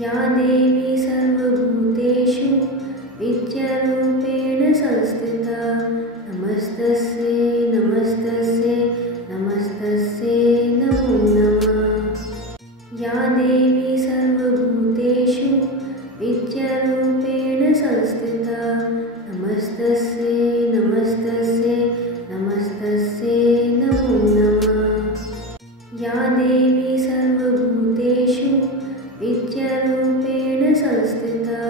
या देवी सर्वभूतेषु विद्यारूपेण संस्थिता नमस्तस्यै नमस्तस्यै नमस्तस्यै नमो नमः। या देवी सर्वभूतेषु विद्यारूपेण संस्थिता नमस्तस्यै नमस्तस्यै नमस्तस्यै नमो नमः। या देवी सर्वभूतेषु विद्यारूपेण संस्थिता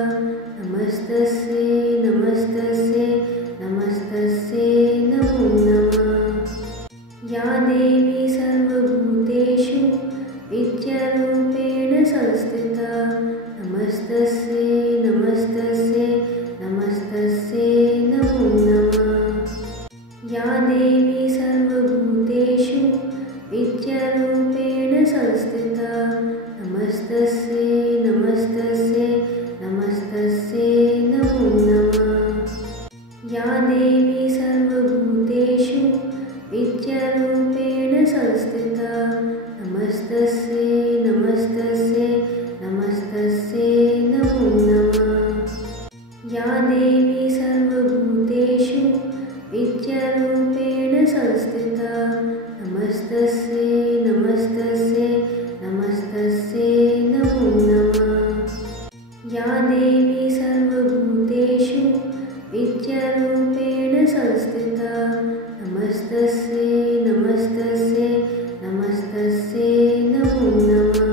नमस्तस्यै नमस्तस्यै नमस्तस्यै नमो नमः। या देवी सर्वभूतेषु विद्यारूपेण संस्थिता नमस्तस्यै नमस्तस्यै नमस्तस्यै नमो नमः। या देवी सर्वभूतेषु विद्यारूपेण संस्थिता नमस्तस्यै नमस्तस्यै नमस्तस्यै नमो नमः। या देवी सर्वभूतेषु विद्यारूपेण संस्थिता नमस्तस्यै नमस्तस्यै नमस्तस्यै नमो नमः। या देवी सर्वभूतेषु विद्यारूपेण संस्थिता नमस्तस्यै नमस्तस्यै नमस्तस्यै नमो नमः। या देवी सर्वभूतेषु विद्यारूपेण संस्थिता नमस्तस्यै नमस्तस्यै नमस्तस्यै नमो नमः।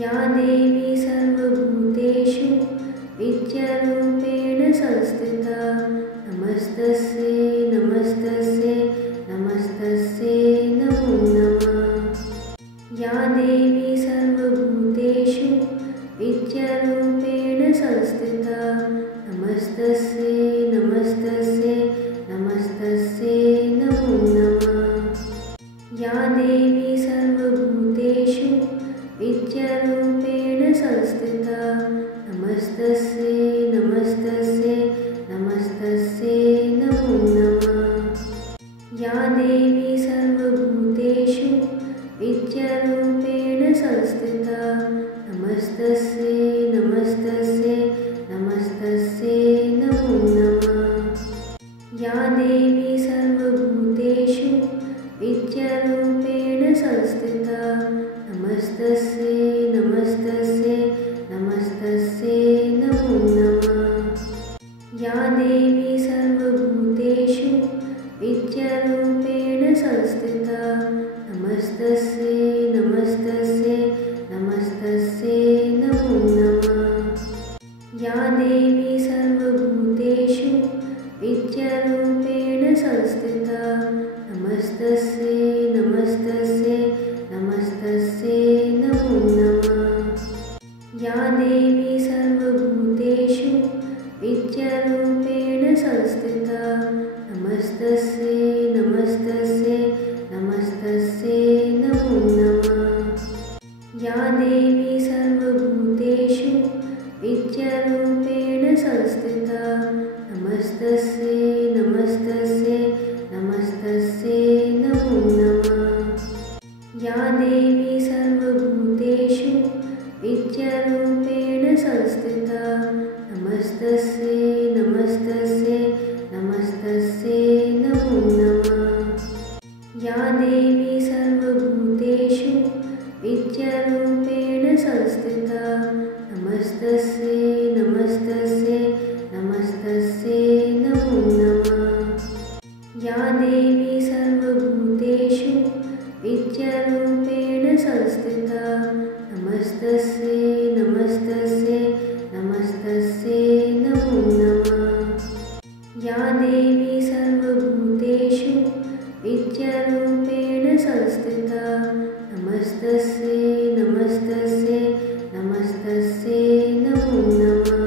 या देवी सर्वभूतेषु विद्यारूपेण संस्थिता नमस्तस्यै नमस्तस्यै नमस्तस्यै नमो नमः। या देवी सर्वभूतेषु विद्यारूपेण संस्थिता नमस्तस्यै नमस्तस्यै नमस्तस्यै नमो नमः। या देवी सर्वभूतेषु विद्यारूपेण संस्थिता नमस्तस्यै नमस्तस्यै नमस्तस्यै नमो नमः। या देवी सर्वभूतेषु विद्यारूपेण संस्थिता नमस्तस्यै नमस्तस्यै नमस्तस्यै नमो नमः। या देवी सर्वभूतेषु विद्यारूपेण संस्थिता नमस्तस्यै नमस्तस्यै नमस्तस्यै नमो नमः। या देवी सर्वभूतेषु विद्यारूपेण संस्थिता नमस्तस्यै नमस्तस्यै नमस्तस्यै नमो नमः। या देवी सर्वभूतेषु विद्यारूपेण संस्थिता नमस्तस्यै नमस्तस्यै नमस्तस्यै नमो नमः। या देवी सर्वभूतेषु विद्यारूपेण संस्थिता नमस्तस्यै नमस्तस्यै नमस्तस्यै नमो नमः। या देवी सर्वभूतेषु विद्यारूपेण संस्थिता नमस्तस्यै नमस्तस्यै नमस्तस्यै नमो नमः। या देवी सर्वभूतेषु विद्यारूपेण संस्थिता नमस्तस्यै नमस्तस्यै नमस्तस्यै नमो नमः। या देवी सर्वभूतेषु विद्यारूपेण संस्थिता नमस्तस्यै नमस्तस्यै नमस्तस्यै नमो नमः। या देवी सर्वभूतेषु विद्यारूपेण संस्थिता नमस्तस्यै नमस्तस्यै नमस्तस्यै नमो नमः। या देवी सर्वभूतेषु विद्यारूपेण संस्थिता नमस्तस्यै नमस्तस्यै नमस्तस्यै नमो नमः।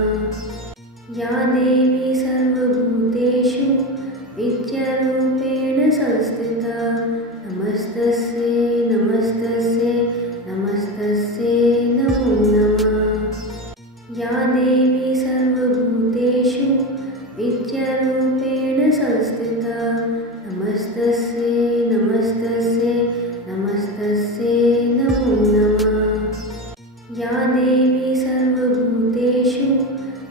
या देवी सर्वभूतेषु विद्यारूपेण संस्थिता नमस्तस्यै नमस्तस्यै नमस्तस्यै नमो देवी सर्वभूतेषु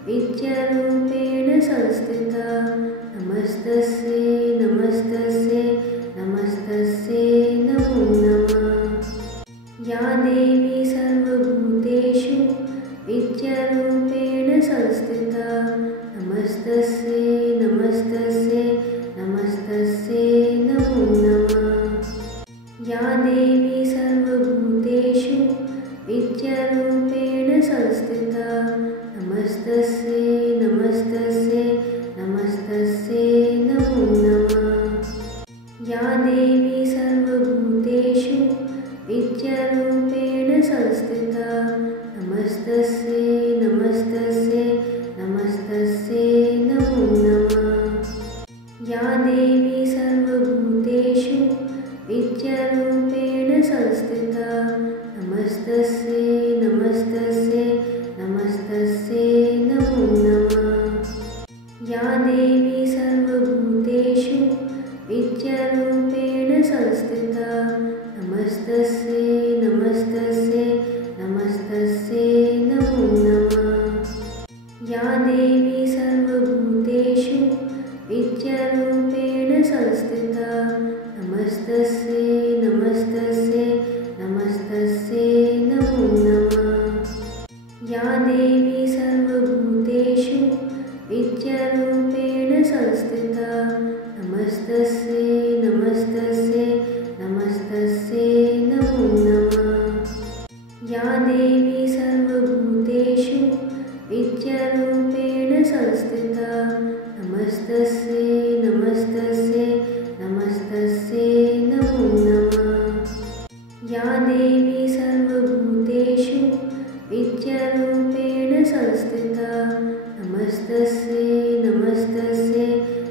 नित्यरूपेण संस्थिता नमस्तस्यै नमस्तस्यै नमस्तस्यै नमो नमः। या देवी सर्वभूतेषु नित्यरूपेण संस्थिता नमस्तस्यै नमस्तस्यै नमस्तस्यै नमो नमः। या देवी सर्वभूतेषु नित्यरूपेण संस्थिता नमस्तस्यै नमस्तस्यै नमस्तस्यै नमो नमः। या देवी सर्वभूतेषु नित्यरूपेण संस्थिता नमस्तस्यै नमस्तस्यै नमस्तस्यै नमो नमः। या देवी सर्वभूतेषु नित्यरूपेण संस्थिता नमस्तस्यै नमस्तस्यै नमस्तस्यै नमो नमः। या देवी सर्वभूतेषु नित्यरूपेण संस्थिता नमस्तस्यै नमस्तस्यै नमस्तस्यै नमो नमः। या देवी सर्वभूतेषु नित्यरूपेण संस्थिता नमस्तस्यै नमस्तस्यै नमस्तस्यै नमो नमः। या देवी सर्वभूतेषु नित्यरूपेण संस्थिता नमस्तस्यै नमस्तस्यै नमस्तस्यै नमो नमः। या देवी सर्वभूतेषु नित्यरूपेण संस्थिता नमस्तस्यै नमस्तस्यै नमस्तस्यै नमो नमः। या देवी सर्वभूतेषु नित्यरूपेण संस्थिता नमस्तस्यै नमस्तस्यै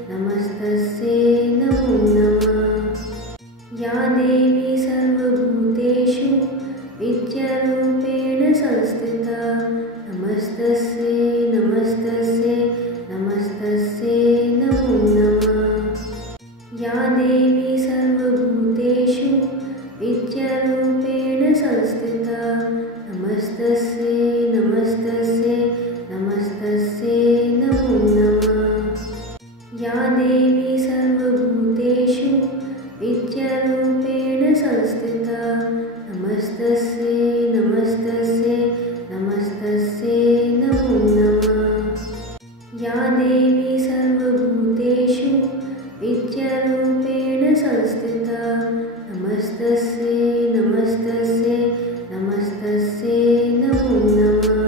नमस्तस्यै नमो नमः। या देवी सर्वभूतेषु नित्यरूपेण संस्थिता नमस्तस्यै नमस्तस्यै नमस्तस्यै नमो नमः। या देवी सर्वभूतेषु नित्यरूपेण संस्थिता नमस्तस्यै नमस्तस्यै नमस्तस्यै नमो नमः। या देवी सर्वभूतेषु नित्यरूपेण संस्थिता नमस्तस्यै नमस्तस्यै नमस्तस्यै नमो नमः। या देवी सर्वभूतेषु नित्यरूपेण संस्थिता नमस्तस्यै नमस्तस्यै नमस्तस्यै नमो नमः।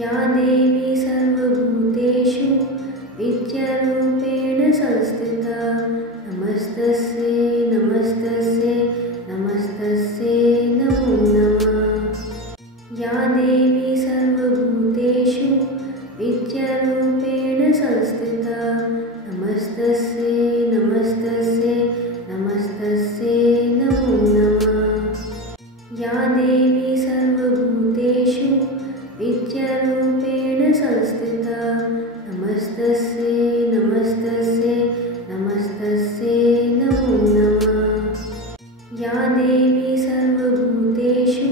या देवी सर्वभूतेषु नित्यरूपेण संस्थिता नमस्तस्यै नमस्तस्यै नमस्तस्यै नमो नमः। या देवी सर्वभूतेषु नित्यरूपेण संस्थिता नमस्तस्यै नमस्तस्यै नमस्तस्यै नमो नमः। या देवी सर्वभूतेषु नित्यरूपेण संस्थिता नमस्तस्यै नमस्तस्यै नमस्तस्यै नमो नमः। या देवी सर्वभूतेषु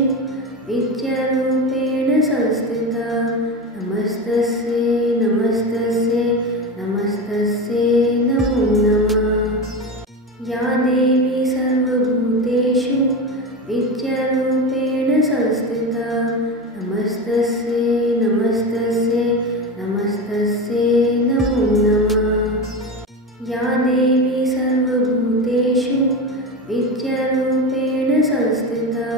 नित्यरूपेण संस्थिता नमस्तस्यै नमस्तस्यै नमस्तस्यै नमो नमः। या देवी सर्वभूतेषु नित्यरूपेण संस्थिता नमस्तस्यै नमस्तस्यै नमस्तस्यै नमो नमः। या देवी सर्वभूतेषु नित्यरूपेण संस्थिता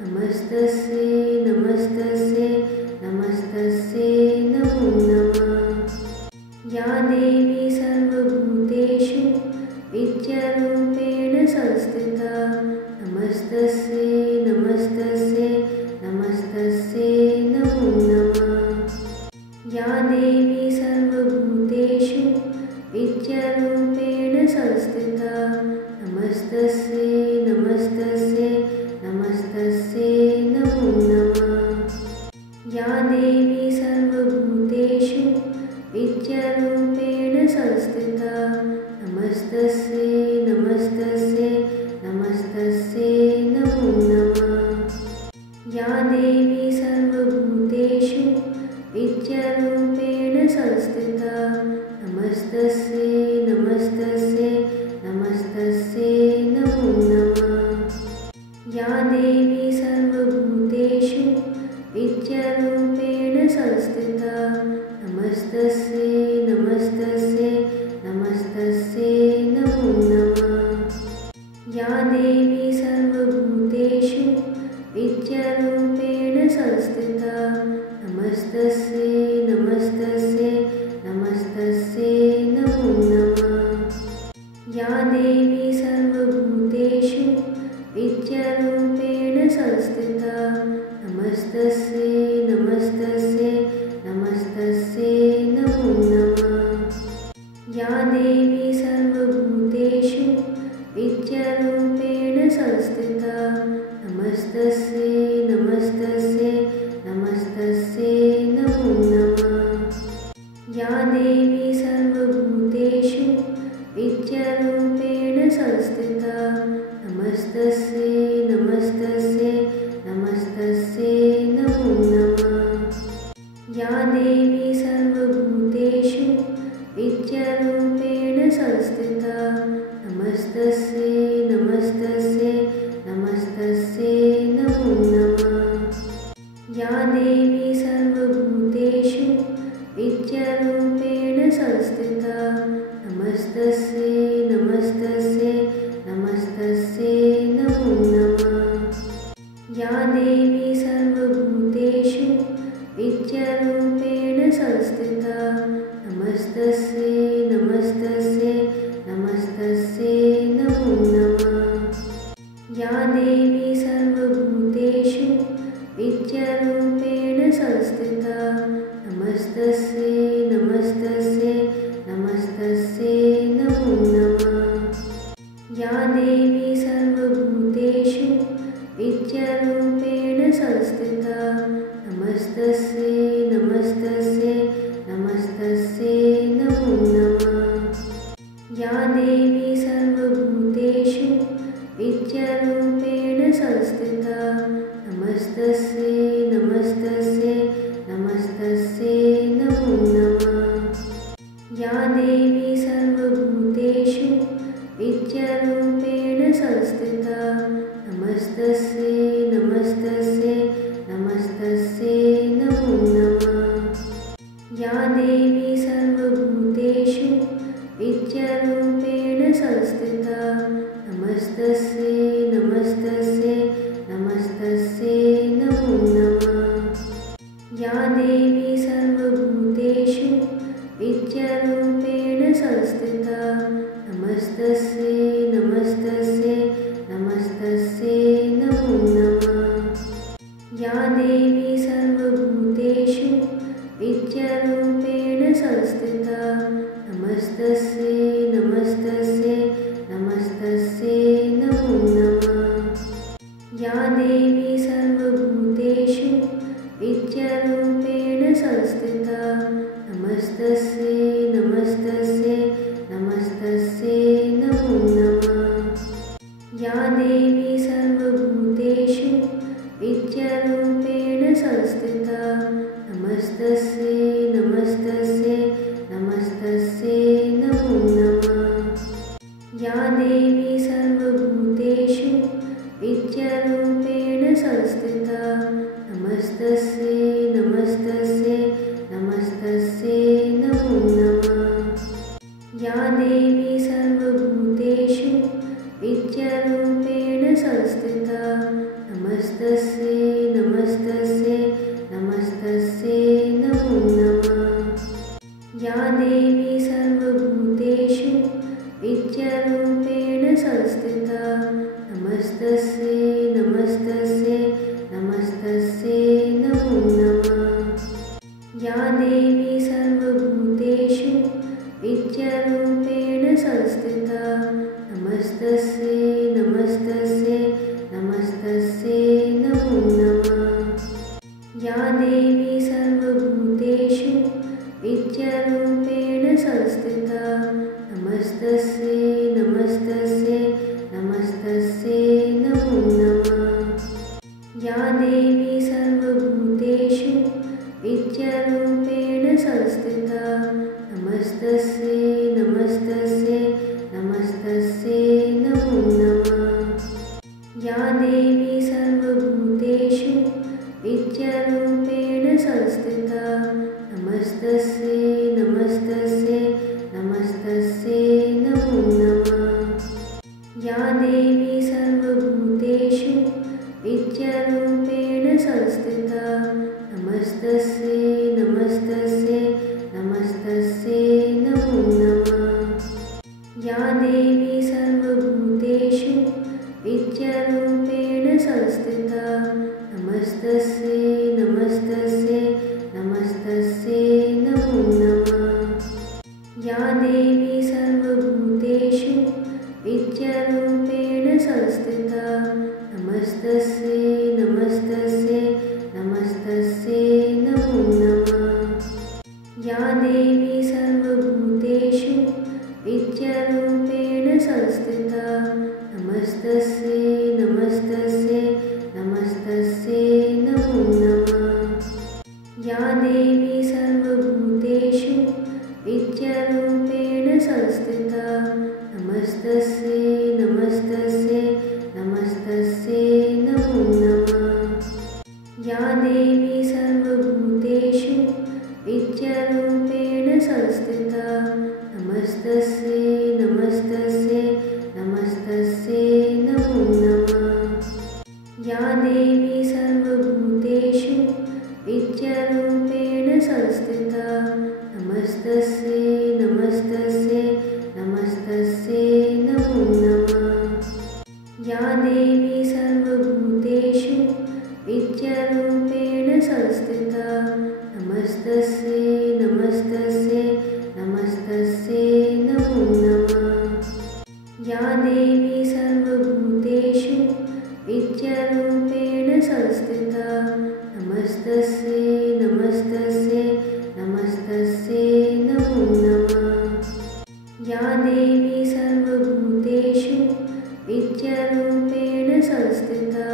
नमस्तस्यै नमस्तस्यै नमस्तस्यै नमो नमः। या देवी सर्वभूतेषु नित्यरूपेण संस्थिता नमस्तस्यै नमस्तस्यै नमस्तस्यै नमो नमः। या देवी सर्वभूतेषु नित्यरूपेण संस्थिता नमस्तस्यै नमस्तस्यै नमस्तस्यै नमो नमः। या देवी सर्वभूतेषु नित्यरूपेण संस्थिता नमस्तस्यै नमस्तस्यै नमस्तस्यै नमो नमः। या देवी सर्व संस्थिता नमस्तस्यै नमस्तस्यै नमस्तस्यै नमो नमः। या देवी सर्वभूतेषु विद्यारूपेण संस्थिता नमस्तस्यै नमस्तस्यै नमस्तस्यै नमो नमः। या देवी सर्वभूतेषु विद्यारूपेण संस्थिता नमस्तस्यै नमस्तस्यै नमस्तस्यै नमो नमः। या देवी सर्वभूतेषु विद्यारूपेण संस्थिता नमस्तस्यै नमस्तस्यै नमस्तस्यै नमो नमः। या देवी सर्वभूतेषु विद्यारूपेण संस्थिता नमस्तस्यै नमस्तस्यै नमस्तस्यै नमो नमः। या देवी सर्वभूतेषु विद्यारूपेण संस्थिता नमस्तस्यै नमस्तस्यै नमस्तस्यै नमो नमः। या देवी सर्वभूतेषु विद्यारूपेण संस्थिता नमस्तस्यै नमस्तस्यै नमस्तस्यै नमो नमः। या देवी सर्वभूतेषु विद्यारूपेण संस्थिता नमस्तस्यै नमस्तस्यै नमस्तस्यै नमो नमः। या देवी सर्वभूतेषु विद्यारूपेण संस्थिता नमस्तस्यै नमस्तस्यै नमस्तस्यै नमो नमः। या देवी सर्वभूतेषु विद्यारूपेण संस्थिता नमस्तस्यै नमस्तस्यै नमस्तस्यै नमो नमः। या देवी सर्वभूतेषु विद्यारूपेण संस्थिता नमस्तस्यै नमस्तस्यै नमस्तस्यै नमो नमः। या देवी सर्वभूतेषु विद्यारूपेण संस्थिता नमस्तस्यै नमस्तस्यै नमस्तस्यै नमो नमः। या देवी सर्वभूतेषु विद्यारूपेण संस्थिता नमस्तस्यै नमस्तस्यै नमस्तस्यै नमो नमः। या देवी सर्वभूतेषु विद्यारूपेण संस्थिता नमस्तस्यै नमस्तस्यै नमस्तस्यै नमो नमः। या देवी सर्वभूतेषु विद्यारूपेण संस्थिता नमस्तस्यै नमस्तस्यै नमस्तस्यै नमो नमः। या देवी सर्वभूतेषु विद्यारूपेण संस्थिता नमस्तस्यै नमस्तस्यै नमस्तस्यै नमो नमः। या देवी सर्वभूतेषु विद्यारूपेण संस्थिता नमस्तस्यै नमस्तस्यै नमस्तस्यै नमो नमः। या देवी सर्वभूतेषु विद्यारूपेण संस्थिता नमस्तस्यै नमस्तस्यै नमस्तस्यै नमो नमः। या देवी सर्वभूतेषु विद्यारूपेण संस्थिता नमस्तस्यै नमस्तस्यै नमस्तस्यै नमो नमः। या देवी सर्वभूतेषु विद्यारूपेण संस्थिता नमस्तस्यै नमस्तस्यै नमस्तस्यै नमो नमः। या देवी सर्वभूतेषु विद्यारूपेण संस्थिता नमस्तस्यै नमस्तस्यै नमस्तस्यै नमो नमः। या देवी सर्वभूतेषु विद्यारूपेण संस्थिता नमस्तस्यै नमस्तस्यै नमस्तस्यै नमो नमः। या देवी सर्वभूतेषु विद्यारूपेण संस्थिता नमस्तस्यै नमस्तस्यै नमस्तस्यै नमो नमः। या देवी सर्वभूतेषु विद्यारूपेण संस्थिता देवी सर्वभूतेषु नित्यरूपेण संस्थिता नमस्तस्यै नमस्तस्यै नमस्तस्यै नमो नमः। या देवी सर्वभूतेषु नित्यरूपेण संस्थिता नमस्तस्यै नमस्तस्यै नमस्तस्यै नमो नमः। या देवी सर्वभूतेषु नित्यरूपेण संस्थिता नमस्तस्यै नमस्तस्यै नमस्तस्यै नमो नमः। या देवी सर्वभूतेषु नित्यरूपेण संस्थिता नमस्तस्यै नमस्तस्यै नमस्तस्यै नमो नमः। या देवी सर्वभूतेषु नित्यरूपेण संस्थिता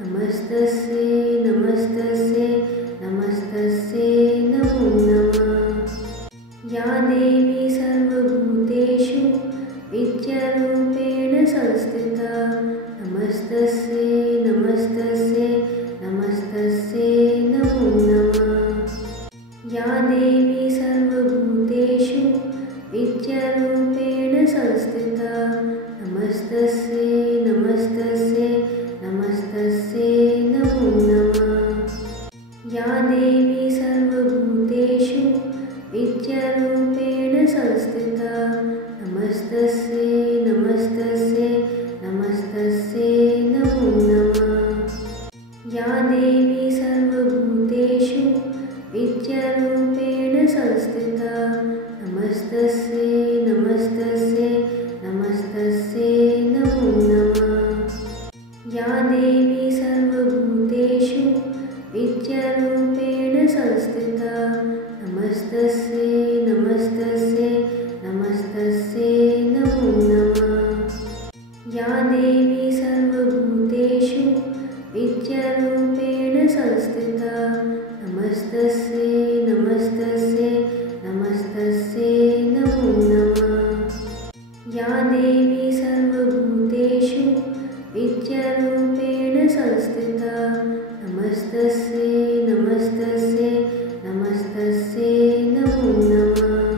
नमस्तस्यै नमस्तस्यै नमस्तस्यै नमो नमः। या देवी सर्वभूतेषु नित्यरूपेण संस्थिता नमस्तस्यै नमस्तस्यै नमस्तस्यै नमो नमः। या देवी सर्वभूतेषु नित्यरूपेण संस्थिता नमस्तस्यै नमस्तस्यै नमस्तस्यै नमो नमः। या देवी सर्वभूतेषु नित्यरूपेण संस्थिता नमस्तस्यै नमस्तस्यै नमस्तस्यै नमो नमः। या देवी सर्वभूतेषु नित्यरूपेण संस्थिता नमस्तस्यै नमस्तस्यै नमस्तस्यै नमो नमः। या देवी सर्वभूतेषु नित्यरूपेण संस्थिता नमस्तस्यै नमस्तस्यै नमस्तस्यै नमो नमः। या देवी सर्वभूतेषु नित्यरूपेण संस्थिता नमस्तस्यै नमस्तस्यै नमस्तस्यै नमो नमः। या देवी सर्वभूतेषु नित्यरूपेण संस्थिता नमस्तस्यै नमस्तस्यै नमस्तस्यै नमो नमः।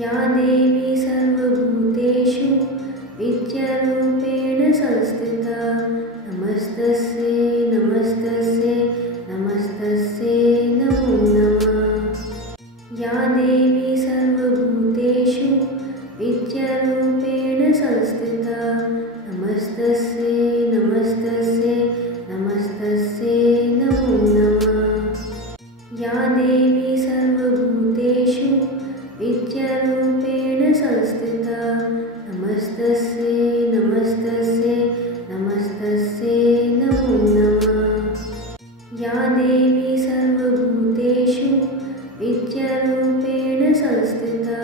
या देवी सर्वभूतेषु नित्यरूपेण संस्थिता नमस्तस्यै नमस्तस्यै नमस्तस्यै नमो नमः। या देवी सर्वभूतेषु नित्यरूपेण संस्थिता नमस्तस्यै नमस्तस्यै नमस्तस्यै नमो नमः। या देवी सर्वभूतेषु नित्यरूपेण संस्थिता नमस्तस्यै नमस्तस्यै नमस्तस्यै नमो नमः। या देवी सर्वभूतेषु नित्यरूपेण संस्थिता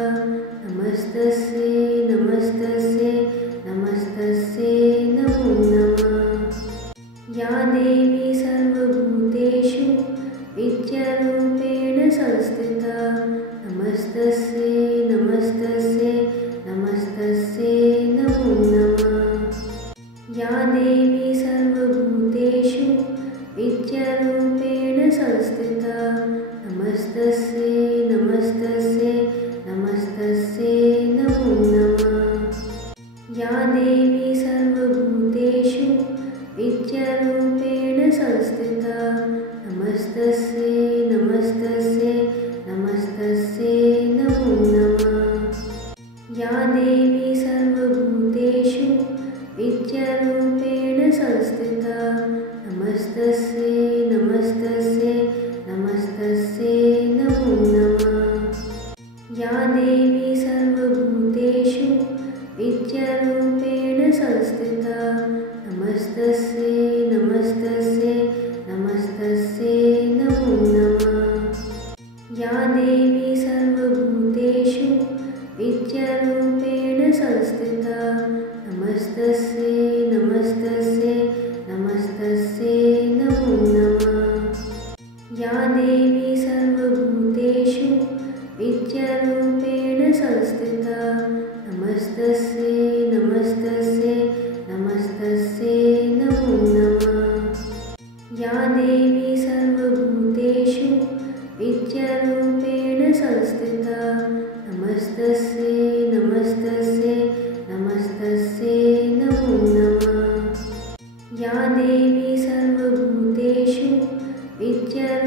नमस्तस्यै नमस्तस्यै नमस्तस्यै नमो नमः। या देवी सर्वभूतेषु नित्यरूपेण संस्थिता नमस्तस्यै नमस्तस्यै नमस्तस्यै नमो नमः। या देवी सर्वभूतेषु नित्यरूपेण संस्थिता नमस्तस्यै नमस्तस्यै नमस्तस्यै नमो नमः। या देवी सर्वभूतेषु नित्यरूपेण संस्थिता नमस्तस्यै नमस्तस्यै नमस्तस्यै नमो नमः। या देवी सर्वभूतेषु नित्यरूपेण संस्थिता नमस्तस्यै नमस्तस्यै नमस्तस्यै नमो नमः। या देवी सर्वभूतेषु नित्यरूपेण संस्थिता नमस्तस्यै नमस्तस्यै नमस्तस्यै नमो नमः। या देवी सर्वभूतेषु नित्यरूपेण संस्थिता नमस्तस्यै नमस्तस्यै नमस्तस्यै नमो नमः। या देवी सर्वभूतेषु नित्यरूपेण संस्थिता नमस्तस्यै नमस्तस्यै नमस्तस्यै नमो नमः। या देवी सर्वभूतेषु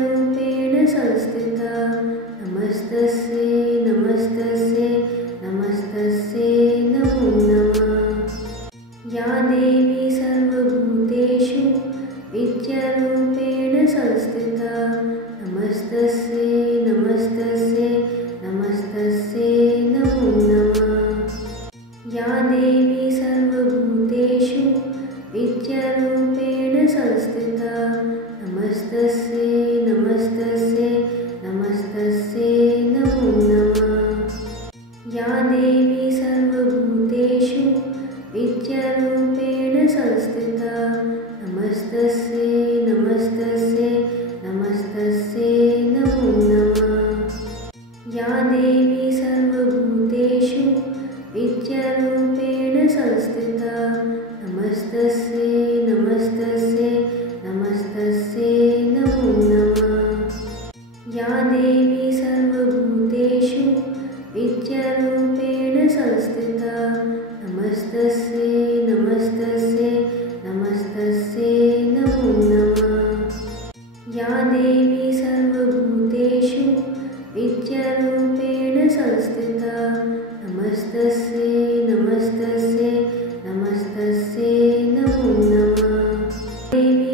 विद्यारूपेण संस्थिता नमस्तस्यै नमस्तस्यै नमस्तस्यै नमो नमः। या देवी सर्वभूतेषु विद्यारूपेण संस्थिता नमस्तस्यै नमस्तस्यै नमस्तस्यै नमो नमः। या देवी सर्वभूतेषु विद्यारूपेण संस्थिता नमस्तस्यै नमस्तस्यै नमस्तस्यै नमो नमः। या देवी सर्वभूतेषु विद्यारूपेण संस्थिता नमस्तस्यै नमस्तस्यै नमस्तस्यै नमो नमः। या देवी सर्वभूतेषु विद्यारूपेण संस्थिता नमस्तस्यै नमस्तस्यै नमस्तस्यै नमो नमः। या देवी सर्वभूतेषु विद्यारूपेण संस्थिता नमस्तस्यै नमस्तस्यै नमस्तस्यै नमो नमः। या देवी सर्वभूतेषु विद्यारूपेण संस्थिता नमस्तस्यै नमस्तस्यै नमस्तस्यै नमो नमः।